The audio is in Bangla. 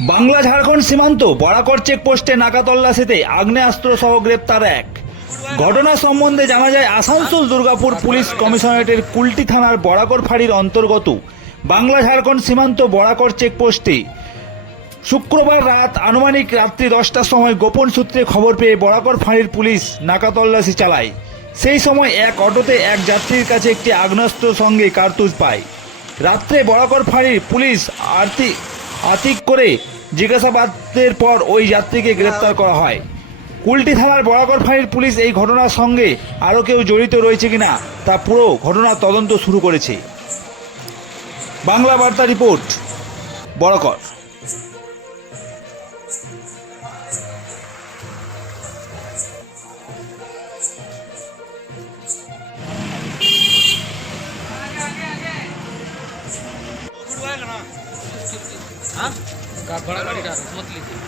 বাংলা ঝাড়খণ্ড সীমান্ত বরাকর চেকপোস্টে নাকা তল্লাশিতে আগ্নেয়াস্ত্র সহ গ্রেপ্তার এক। ঘটনা সম্বন্ধে জানা যায় আসানসোল দুর্গাপুর পুলিশ কমিশনারেটের কুলটি থানার বরাকর ফাঁড়ির অন্তর্গত বাংলা ঝাড়খণ্ড সীমান্ত বরাকর চেকপোস্টে শুক্রবার রাত আনুমানিক রাত্রি 10টার সময় গোপন সূত্রে খবর পেয়ে বরাকর ফাঁড়ির পুলিশ নাকা তল্লাশি চালায়। সেই সময় এক অটোতে এক যাত্রীর কাছে একটি আগ্নেয়াস্ত্র সঙ্গে কার্তুজ পায়। রাত্রে বরাকর ফাঁড়ির পুলিশ আতিক করে জিজ্ঞাসাবাদের পর ওই যাত্রীকে গ্রেপ্তার করা হয়। কুলটি থানার বরাকর ফাঁড়ির পুলিশ এই ঘটনার সঙ্গে আরও কেউ জড়িত রয়েছে কিনা তা পুরো ঘটনার তদন্ত শুরু করেছে। বাংলা বার্তা রিপোর্ট, বরাকর। हाँ बड़ा गाड़ी मत लीजिए।